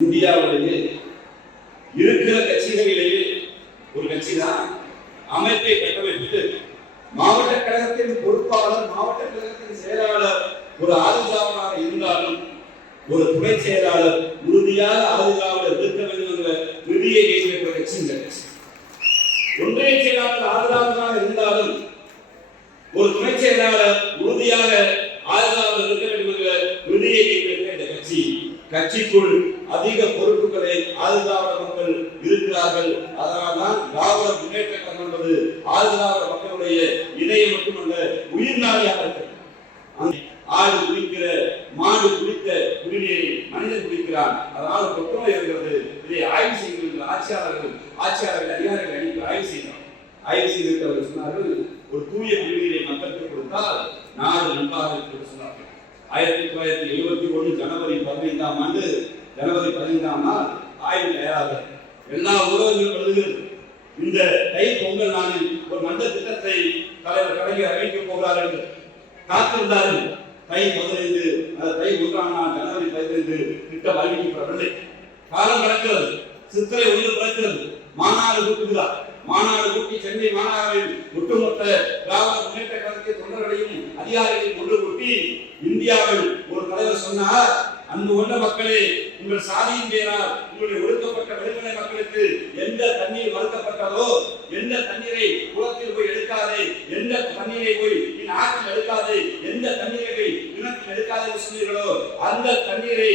இந்தியாவிலேயே இருக்கிற கட்சிகளிலேயே ஒரு கட்சி தான் அமைப்பை கட்டமைத்து மாவட்ட கழகத்தின் பொறுப்பாளர், மாவட்ட கழகத்தின் செயலாளர் ஒரு ஆளுதாவனாக இருந்தாலும் ஒரு துணை செயலாளர் உறுதியாக ஆளுதாவலர் இருக்க வேண்டும் என்ற விதியை ஏற்ற கட்சி இந்த கட்சி. ஒன்றிய செயலாளர் ஆளுதாவனாக இருந்தாலும் ஒரு துணை செயலாளர் உறுதியாக ஆளுதாவலர் இருக்க வேண்டும் என்ற விதியை ஏற்ற இந்த கட்சி. கட்சிக்குள் அதிக பொறுப்புகளை ஆளுதாவர மக்கள் இருக்கிறார்கள். அதனால்தான் திராவிட முன்னேற்ற கழகம் என்பது ஆளுதாவர மக்களுடைய இதயம் மட்டுமல்ல, உயிர் நாடியாக இருக்கிறது. ஆடு குடிக்கிற மாடு குடித்த குடிநீரை மனிதன் குடிக்கிறான். அதனால் தொற்றுநோய் இருக்கிறது. இதை ஆய்வு செய்கின்ற ஆட்சியாளர்கள் அதிகாரிகள் ஆய்வு செய்யணும். ஆய்வு செய்திருக்கிறவர்கள் சொன்னார்கள், ஒரு தூய குடிநீரை மக்களுக்கு கொடுத்தால் நாடு நன்றாக இருக்கிறது சொன்னார்கள். 1971 ஜனவரி 15ஆம் ஆண்டு ஜனவரி 15ஆம் நாள் ஆய்வு தயாராக எல்லா ஊடகங்களும் எழுதுகிறது. இந்த தை பொங்கல் நாளில் ஒரு நல்ல திட்டத்தை தலைவர் கலைஞர் அறிவிக்க போகிறார் என்று காத்திருந்தார்கள். தை 15 தை 1ஆம் நாள் ஜனவரி 15 திட்டம் அறிவிக்கப்படவில்லை. காலம் கடக்கிறது, சித்திரை 1 பிறக்கிறது, மாநாடு கூட்டுகிறார். மாநாடு கூட்டி சென்னை மாநகரில் ஒட்டுமொத்த திராவிட முன்னேற்ற கழகத்தை தொண்டர்களையும் அதிகாரிகளையும் ஒன்று கூட்டி இந்தியாவில் ஒரு தலைவர் சொன்னார், அன்பு கொண்ட மக்களே, உங்கள் சாதியின் பெயரால் உங்களுடைய ஒடுக்கப்பட்ட விடுதலை மக்களுக்கு எந்த தண்ணீர் மறுக்கப்பட்டதோ, எந்த தண்ணீரை குளத்தில் போய் எடுக்காதே, எந்த தண்ணீரை போய் ஆற்றில் எடுக்காதே, எந்த தண்ணீரை போய் கிணற்றில் எடுக்காதே சொன்னீர்களோ, அந்த தண்ணீரை